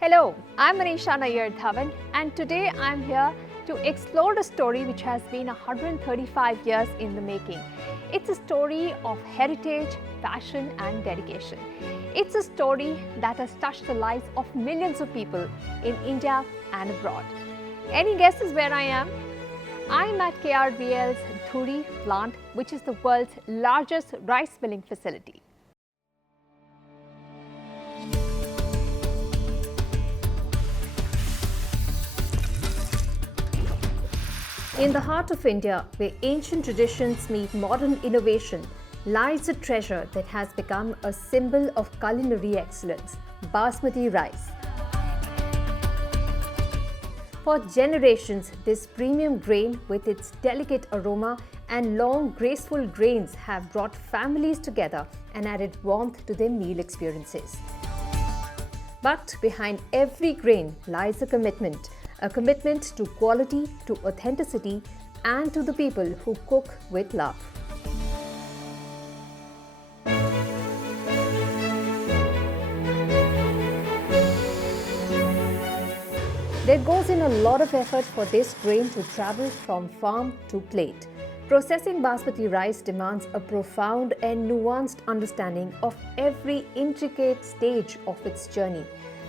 Hello, I'm Manisha Nayyar Dhawan, and today I'm here to explore a story which has been 135 years in the making. It's a story of heritage, passion and dedication. It's a story that has touched the lives of millions of people in India and abroad. Any guesses where I am? I'm at KRBL's Dhuri plant, which is the world's largest rice milling facility. In the heart of India, where ancient traditions meet modern innovation, lies a treasure that has become a symbol of culinary excellence, Basmati rice. For generations, this premium grain with its delicate aroma and long, graceful grains have brought families together and added warmth to their meal experiences. But behind every grain lies a commitment to quality, to authenticity, and to the people who cook with love. There goes in a lot of effort for this grain to travel from farm to plate. Processing Basmati rice demands a profound and nuanced understanding of every intricate stage of its journey,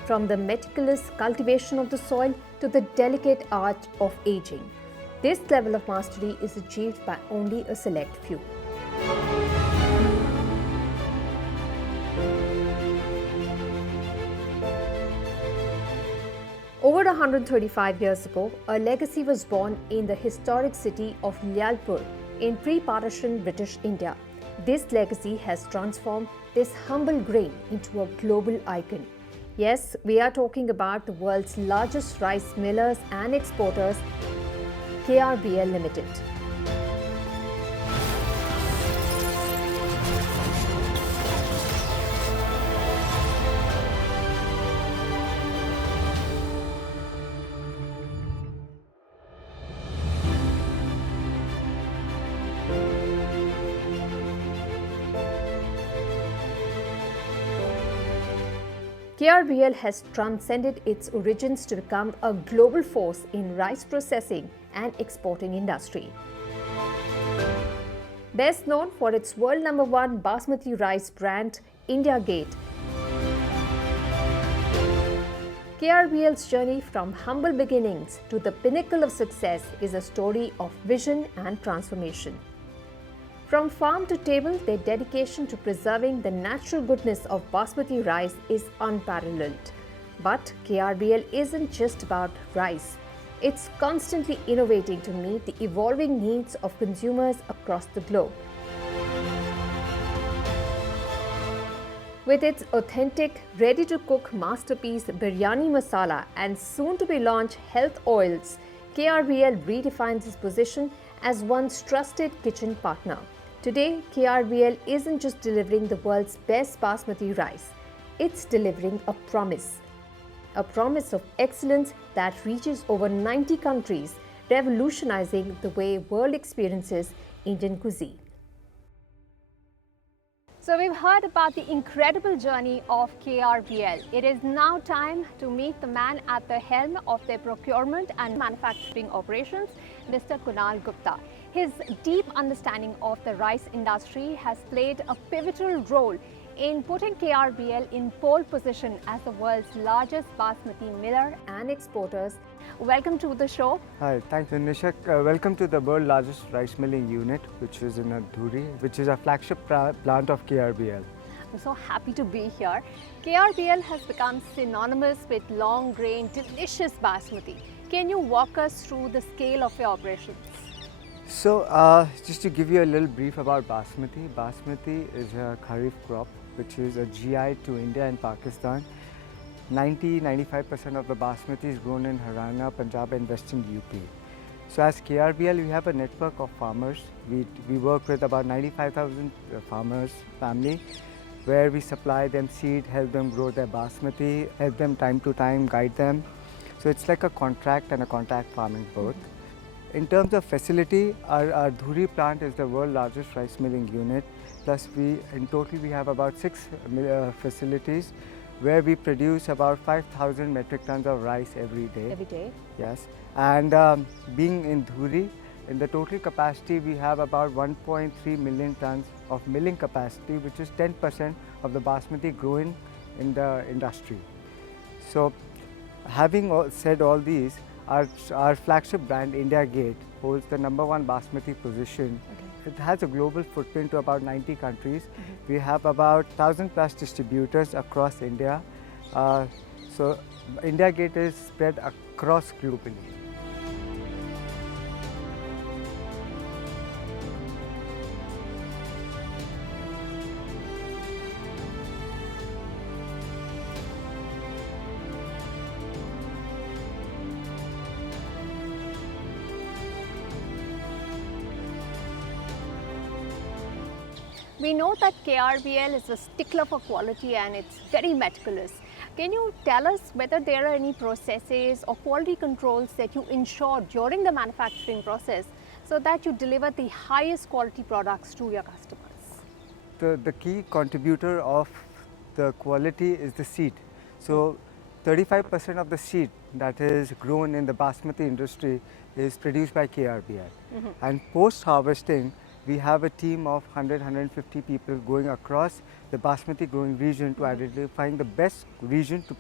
from the meticulous cultivation of the soil to the delicate art of aging. This level of mastery is achieved by only a select few. Over 135 years ago, a legacy was born in the historic city of Lyalpur in pre-partition British India. This legacy has transformed this humble grain into a global icon. Yes, we are talking about the world's largest rice millers and exporters, KRBL Limited. KRBL has transcended its origins to become a global force in rice processing and exporting industry. Best known for its world #1 Basmati rice brand, India Gate, KRBL's journey from humble beginnings to the pinnacle of success is a story of vision and transformation. From farm to table, their dedication to preserving the natural goodness of Basmati rice is unparalleled. But KRBL isn't just about rice. It's constantly innovating to meet the evolving needs of consumers across the globe. With its authentic, ready-to-cook masterpiece biryani masala and soon-to-be-launched health oils, KRBL redefines its position as one's trusted kitchen partner. Today, KRBL isn't just delivering the world's best Basmati rice, it's delivering a promise of excellence that reaches over 90 countries, revolutionizing the way world experiences Indian cuisine. So we've heard about the incredible journey of KRBL. It is now time to meet the man at the helm of their procurement and manufacturing operations, Mr. Kunal Gupta. His deep understanding of the rice industry has played a pivotal role in putting KRBL in pole position as the world's largest Basmati miller and exporters. Welcome to the show. Hi, thanks Manisha. Welcome to the world's largest rice milling unit, which is in Dhuri, which is a flagship plant of KRBL. I'm so happy to be here. KRBL has become synonymous with long grain, delicious Basmati. Can you walk us through the scale of your operations? So, just to give you a little brief about Basmati. Basmati is a kharif crop, which is a GI to India and Pakistan. 90-95% of the Basmati is grown in Haryana, Punjab and Western UP. So as KRBL, we have a network of farmers. We work with about 95,000 farmers family, where we supply them seed, help them grow their Basmati, help them time to time, guide them. So it's like a contract and a contact farming both. In terms of facility, our Dhuri plant is the world's largest rice milling unit. Plus in total we have about 6 facilities where we produce about 5,000 metric tons of rice every day. Every day. Yes, and being in Dhuri, in the total capacity we have about 1.3 million tons of milling capacity, which is 10% of the basmati grown in the industry. So, having said all these, our flagship brand India Gate holds the #1 basmati position. Okay. It has a global footprint to about 90 countries. We have about 1,000 plus distributors across India. So India Gate is spread across globally. We know that KRBL is a stickler for quality and it's very meticulous. Can you tell us whether there are any processes or quality controls that you ensure during the manufacturing process so that you deliver the highest quality products to your customers? The key contributor of the quality is the seed. So 35% of the seed that is grown in the basmati industry is produced by KRBL. And post-harvesting, we have a team of 100-150 people going across the basmati growing region to identifying the best region to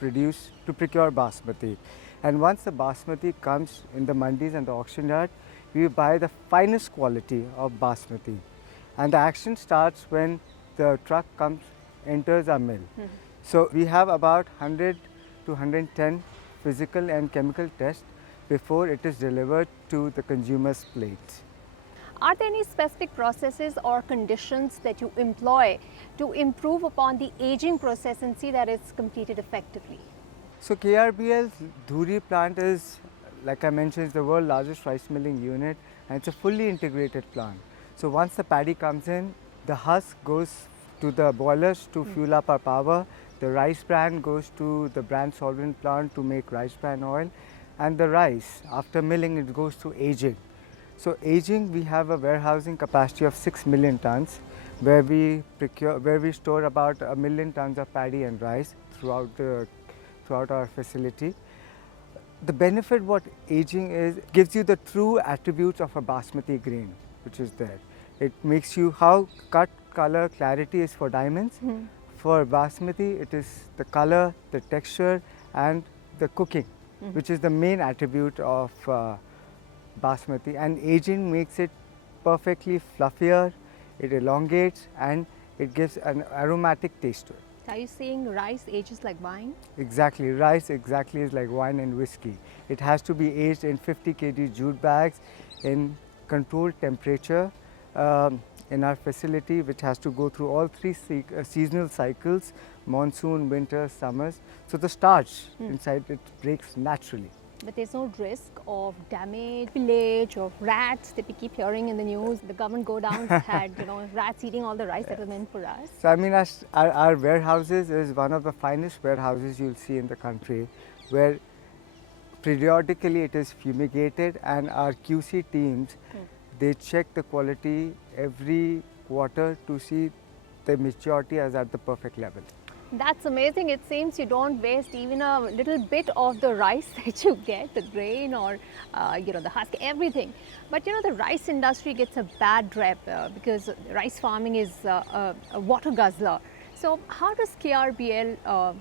procure basmati. And once the basmati comes in the mandis and the auction yard, we buy the finest quality of basmati. And the action starts when the truck enters our mill. So we have about 100 to 110 physical and chemical tests before it is delivered to the consumer's plates. Are there any specific processes or conditions that you employ to improve upon the aging process and see that it's completed effectively? So KRBL's Dhuri plant is, like I mentioned, is the world's largest rice milling unit, and it's a fully integrated plant. So once the paddy comes in, the husk goes to the boilers to fuel up our power. The rice bran goes to the bran solvent plant to make rice bran oil, and the rice, after milling, it goes to aging. So aging, we have a warehousing capacity of 6 million tons, where we store about 1 million tons of paddy and rice throughout our facility. The benefit what aging is, gives you the true attributes of a basmati grain, which is there. It makes you how cut, color, clarity is for diamonds. For basmati, it is the color, the texture, and the cooking, which is the main attribute of basmati, and aging makes it perfectly fluffier, it elongates, and it gives an aromatic taste to it. Are you saying rice ages like wine? Exactly, rice exactly is like wine and whiskey. It has to be aged in 50 kg jute bags in controlled temperature in our facility, which has to go through all three seasonal cycles: monsoon, winter, summers. So the starch inside it breaks naturally. But there's no risk of damage, pillage, or rats that we keep hearing in the news. The government go down had rats eating all the rice that was meant for us. So I mean, our warehouses is one of the finest warehouses you'll see in the country, where periodically it is fumigated, and our QC teams they check the quality every quarter to see the maturity is at the perfect level. That's amazing. It seems you don't waste even a little bit of the rice that you get, the grain or the husk, everything. But the rice industry gets a bad rep because rice farming is a water guzzler. So how does KRBL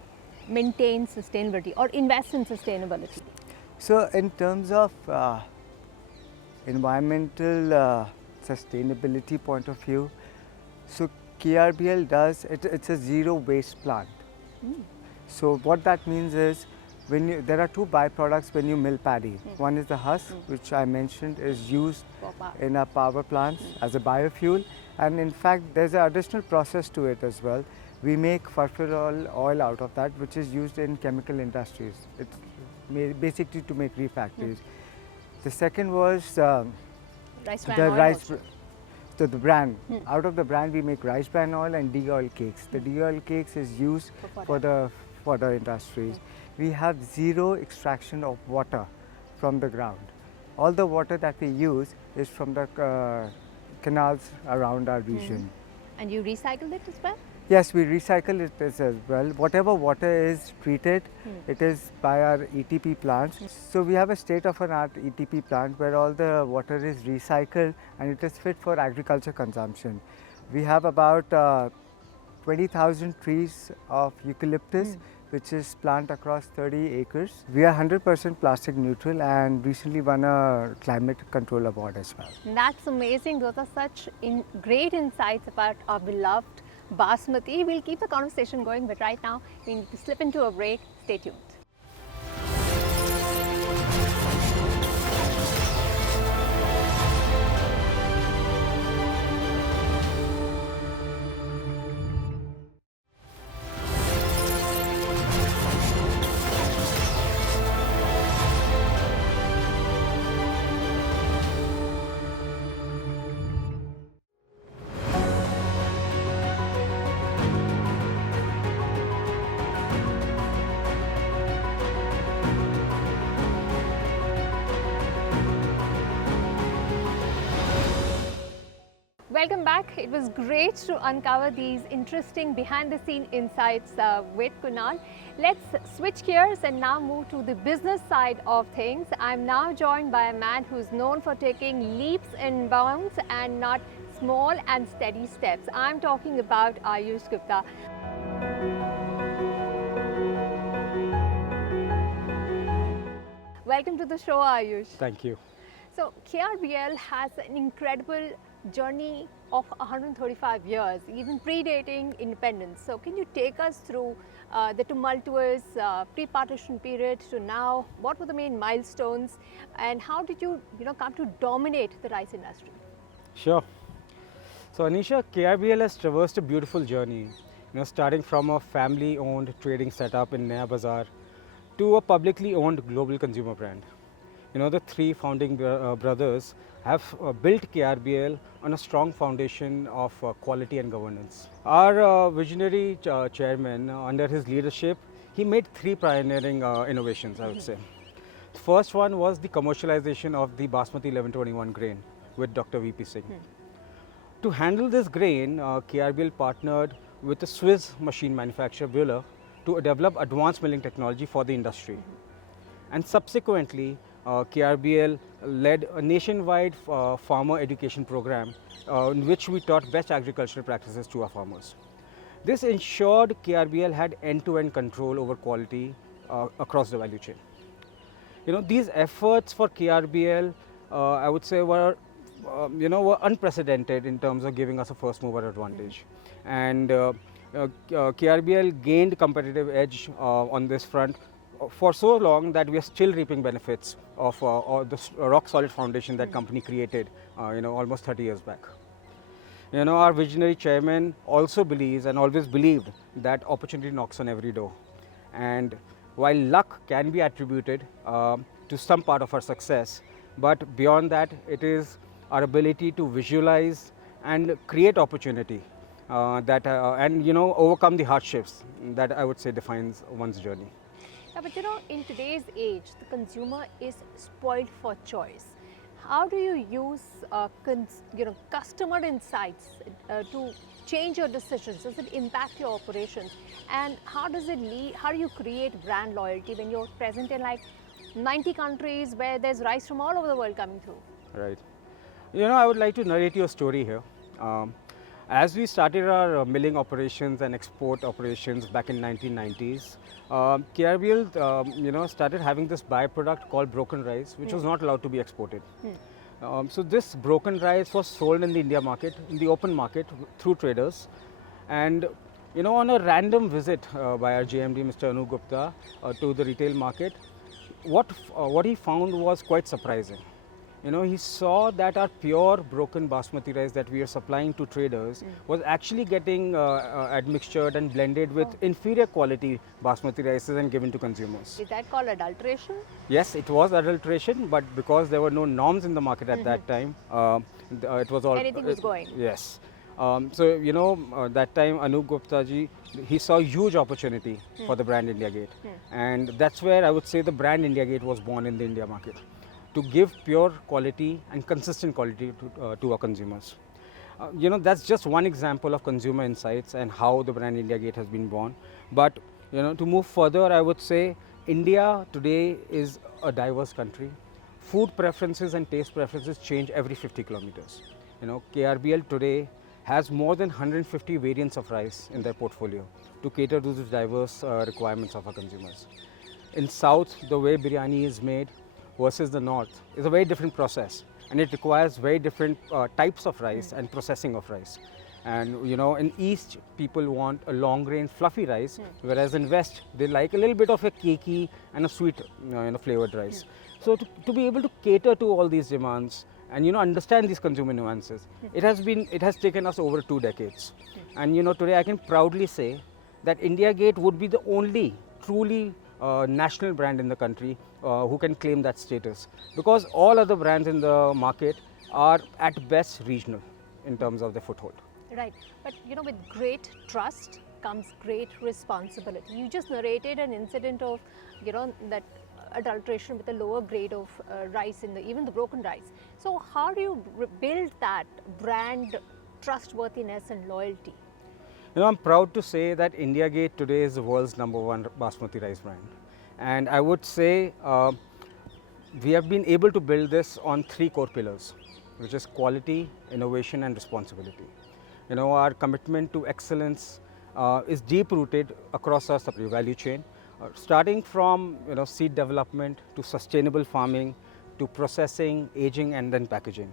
maintain sustainability or invest in sustainability? So in terms of environmental sustainability point of view, so KRBL does, it's a zero waste plant. So what that means is, there are two byproducts when you mill paddy. One is the husk, which I mentioned is used in our power plants as a biofuel, and in fact there's an additional process to it as well. We make furfural oil out of that, which is used in chemical industries. It's basically to make refractories. The second was the bran. Out of the bran we make rice bran oil and de-oil cakes. The de-oil cakes is used for the industries. We have zero extraction of water from the ground. All the water that we use is from the canals around our region. And you recycle it as well? Yes, we recycle it as well. Whatever water is treated, it is by our ETP plants. So we have a state-of-the-art ETP plant where all the water is recycled and it is fit for agriculture consumption. We have about 20,000 trees of eucalyptus, which is planted across 30 acres. We are 100% plastic neutral and recently won a climate control award as well. That's amazing. Those are such great insights about our beloved Basmati. We'll keep the conversation going, but right now we need to slip into a break. Stay tuned. Welcome back. It was great to uncover these interesting behind-the-scene insights with Kunal. Let's switch gears and now move to the business side of things. I'm now joined by a man who's known for taking leaps and bounds and not small and steady steps. I'm talking about Aayush Gupta. Welcome to the show, Aayush. Thank you. So KRBL has an incredible journey of 135 years, even predating independence. So can you take us through the tumultuous pre-partition period to now? What were the main milestones and how did you come to dominate the rice industry? Sure. So Anisha, KRBL has traversed a beautiful journey, starting from a family-owned trading setup in Naya Bazaar to a publicly owned global consumer brand. The three founding brothers have built KRBL on a strong foundation of quality and governance. Our visionary chairman, under his leadership, he made three pioneering innovations, I would say. The first one was the commercialization of the Basmati 1121 grain with Dr. VP Singh. To handle this grain, KRBL partnered with a Swiss machine manufacturer, Bühler, to develop advanced milling technology for the industry. And subsequently, KRBL led a nationwide farmer education program in which we taught best agricultural practices to our farmers. This ensured KRBL had end-to-end control over quality across the value chain. These efforts for KRBL, I would say, were unprecedented in terms of giving us a first mover advantage. And KRBL gained competitive edge on this front for so long that we are still reaping benefits of the rock solid foundation that company created almost 30 years back. Our visionary chairman also believes and always believed that opportunity knocks on every door. And while luck can be attributed to some part of our success, but beyond that, it is our ability to visualize and create opportunity and overcome the hardships that I would say defines one's journey. Yeah, but in today's age, the consumer is spoiled for choice. How do you use customer insights to change your decisions? Does it impact your operations? And how do you create brand loyalty when you're present in like 90 countries where there's rice from all over the world coming through? Right. I would like to narrate you a story here. As we started our milling operations and export operations back in 1990s, KRBL started having this byproduct called broken rice, which was not allowed to be exported. So this broken rice was sold in the India market, in the open market through traders. And on a random visit by our JMD, Mr. Aayush Gupta, to the retail market, what he found was quite surprising. He saw that our pure broken basmati rice that we are supplying to traders was actually getting admixtured and blended with inferior quality basmati rices and given to consumers. Is that called adulteration? Yes, it was adulteration, but because there were no norms in the market at that time, it was all... Anything was going. Yes. That time Aayush Gupta ji, he saw huge opportunity for the brand India Gate. And that's where I would say the brand India Gate was born in the India market, to give pure quality and consistent quality to our consumers. That's just one example of consumer insights and how the brand India Gate has been born. But to move further, I would say India today is a diverse country. Food preferences and taste preferences change every 50 kilometers. KRBL today has more than 150 variants of rice in their portfolio to cater to the diverse requirements of our consumers. In South, the way biryani is made versus the North is a very different process, and it requires very different types of rice and processing of rice. And in East, people want a long grain fluffy rice, whereas in West, they like a little bit of a cakey and a sweet flavored rice. So to be able to cater to all these demands and understand these consumer nuances, it has taken us over 2 decades. And today I can proudly say that India Gate would be the only truly national brand in the country who can claim that status, because all other brands in the market are at best regional in terms of their foothold. Right, but with great trust comes great responsibility. You just narrated an incident of that adulteration with a lower grade of rice in even the broken rice. So how do you build that brand trustworthiness and loyalty? I'm proud to say that India Gate today is the world's #1 Basmati rice brand, and I would say we have been able to build this on 3 core pillars, which is quality, innovation and responsibility. Our commitment to excellence is deep rooted across our supply value chain, starting from seed development to sustainable farming to processing, aging and then packaging.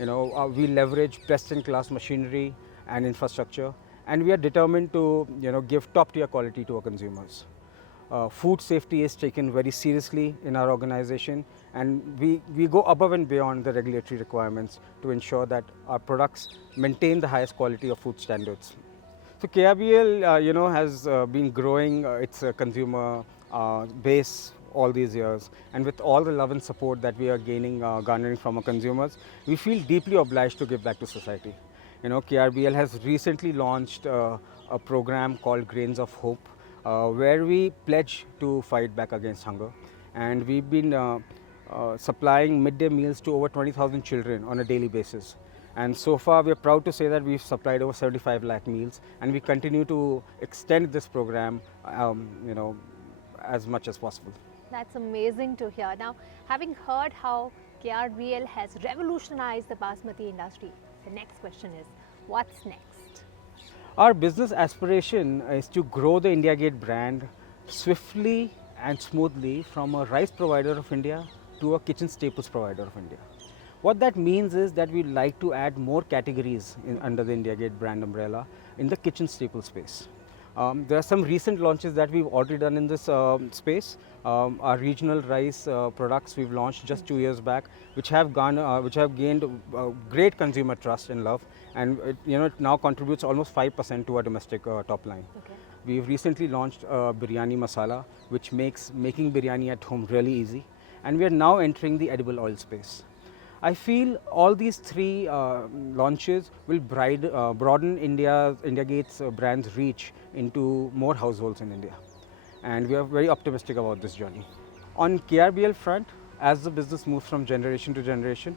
We leverage best in class machinery and infrastructure, and we are determined to give top tier quality to our consumers. Food safety is taken very seriously in our organization, and we go above and beyond the regulatory requirements to ensure that our products maintain the highest quality of food standards. So KRBL has been growing its consumer base all these years, and with all the love and support that we are garnering from our consumers, we feel deeply obliged to give back to society. KRBL has recently launched a program called Grains of Hope, where we pledge to fight back against hunger, and we've been supplying midday meals to over 20,000 children on a daily basis. And so far, we are proud to say that we've supplied over 75 lakh meals, and we continue to extend this program, as much as possible. That's amazing to hear. Now, having heard how KRBL has revolutionized the Basmati industry, the next question is, what's next? Our business aspiration is to grow the India Gate brand swiftly and smoothly from a rice provider of India to a kitchen staples provider of India. What that means is that we'd like to add more categories under the India Gate brand umbrella in the kitchen staple space. There are some recent launches that we've already done in this space. Our regional rice products we've launched just 2 years back, which have gained great consumer trust and love, and it now contributes almost 5% to our domestic top line. Okay. We've recently launched biryani masala, which makes making biryani at home really easy, and we are now entering the edible oil space. I feel all these 3 launches will broaden India Gate's brand's reach into more households in India, and we are very optimistic about this journey. On KRBL front, as the business moves from generation to generation,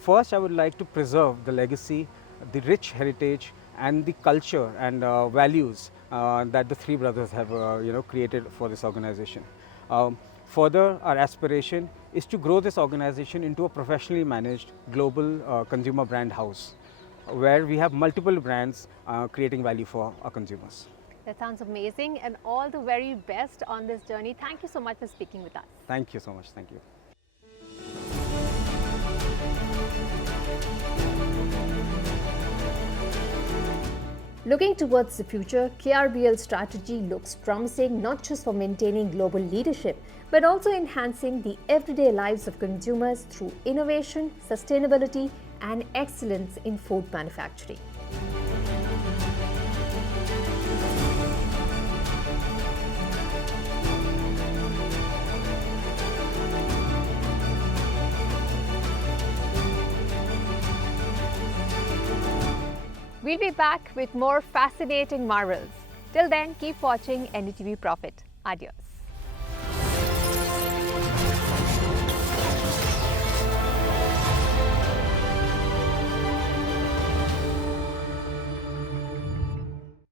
first I would like to preserve the legacy, the rich heritage and the culture and values that the 3 brothers have created for this organization. Further, our aspiration is to grow this organization into a professionally managed global consumer brand house, where we have multiple brands creating value for our consumers. That sounds amazing, and all the very best on this journey. Thank you so much for speaking with us. Thank you so much. Thank you. Looking towards the future, KRBL's strategy looks promising not just for maintaining global leadership, but also enhancing the everyday lives of consumers through innovation, sustainability, and excellence in food manufacturing. We'll be back with more fascinating marvels. Till then, keep watching NDTV Profit. Adios.